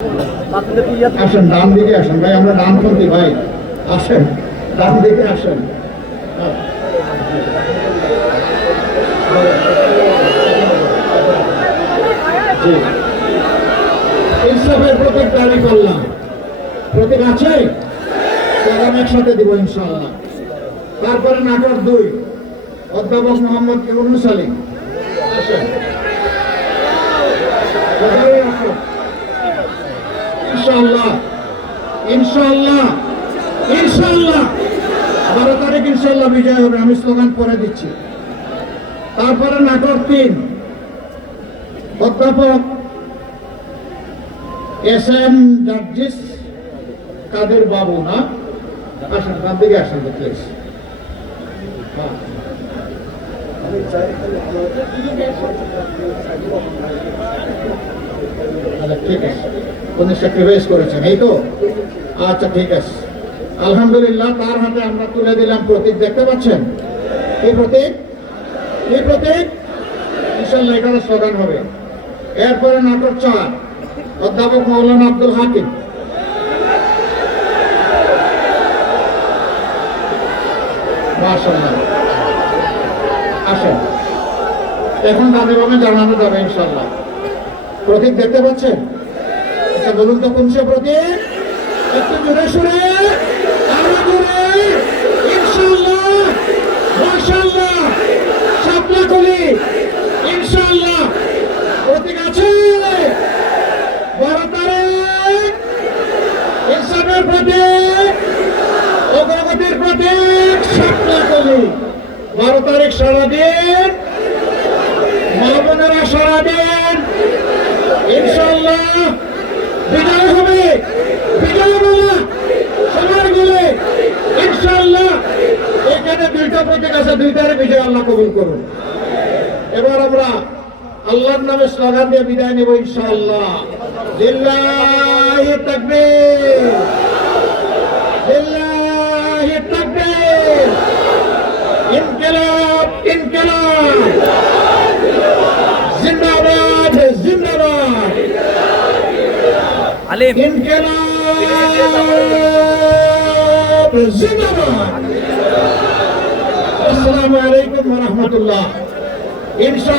আসেন ডান দিকে আসেন ভাই, আমরা ডানপন্থী ভাই, আসেন ডান দিকে আসেন। ইনসাফের প্রতীক দাঁড়ি করলাম, প্রতীক আছে একসাথে দিব ইনশাআল্লাহ। তারপরে নাটক 2 অধ্যাপক মোহাম্মদ ইউনুস আলী, আসেন ইনশাআল্লাহ ইনশাআল্লাহ ইনশাআল্লাহ 12 তারিখ ইনশাআল্লাহ বিজয় হবে, আমি স্লোগান পরে দিচ্ছি। তারপরে নাটক 3 অধ্যাপক SM জার্জিস কাদের বাবু, না আসেন ডান দিকে আসেন প্লিজ। ঠিক আছে, উনি স্যাক্রিফাইস করেছেন এই তো, আচ্ছা ঠিক আছে আলহামদুলিল্লাহ। তার হাতে আমরা তুলে দিলাম প্রতীক, দেখতে পাচ্ছেন এই প্রতীক, এই প্রতীক ইনশাআল্লাহ এখানে স্লোগান হবে। এরপরে নাটক 4 অধ্যাপক মাওলানা আব্দুল হাকিম, মাশাআল্লাহ আসেন, এখন ডানে বামে জানানো যাবে ইনশাআল্লাহ। প্রতীক দেখতে পাচ্ছেন? আচ্ছা বলুন তো কোন সে প্রতীক, একটু জোরে সুরে আরো জোরে ইনশাআল্লাহ মাশাআল্লাহ শাপলা কলি ইনশাআল্লাহ। প্রতীক আছে 12 তারিখ ইনসাফের প্রতীক, অগ্রগতির প্রতীক শাপলা কলি। 12 তারিখ সারাদিন মা বোনেরা সারাদিন ইনশাআল্লাহ বিজয় হবে, বিজয় বলা সবার গলে ইনশাআল্লাহ। এখানে 2টা প্রতীক আছে, 2টারে বিজয় আল্লাহ কবুল করুন। এবার আমরা আল্লাহর নামে স্লোগান দিয়ে বিদায় নেব ইনশাআল্লাহ। লিল্লাহি তাকবীর, লিল্লাহি তাকবীর, ইনকিলাব ইনকিলাব, জিন্দাবাদ জিন্দাবাদ, আলিম ইনকিলাব জিন্দাবাদ। আসসালামু আলাইকুম ওয়া রাহমাতুল্লাহ। ইনশাআল্লাহ।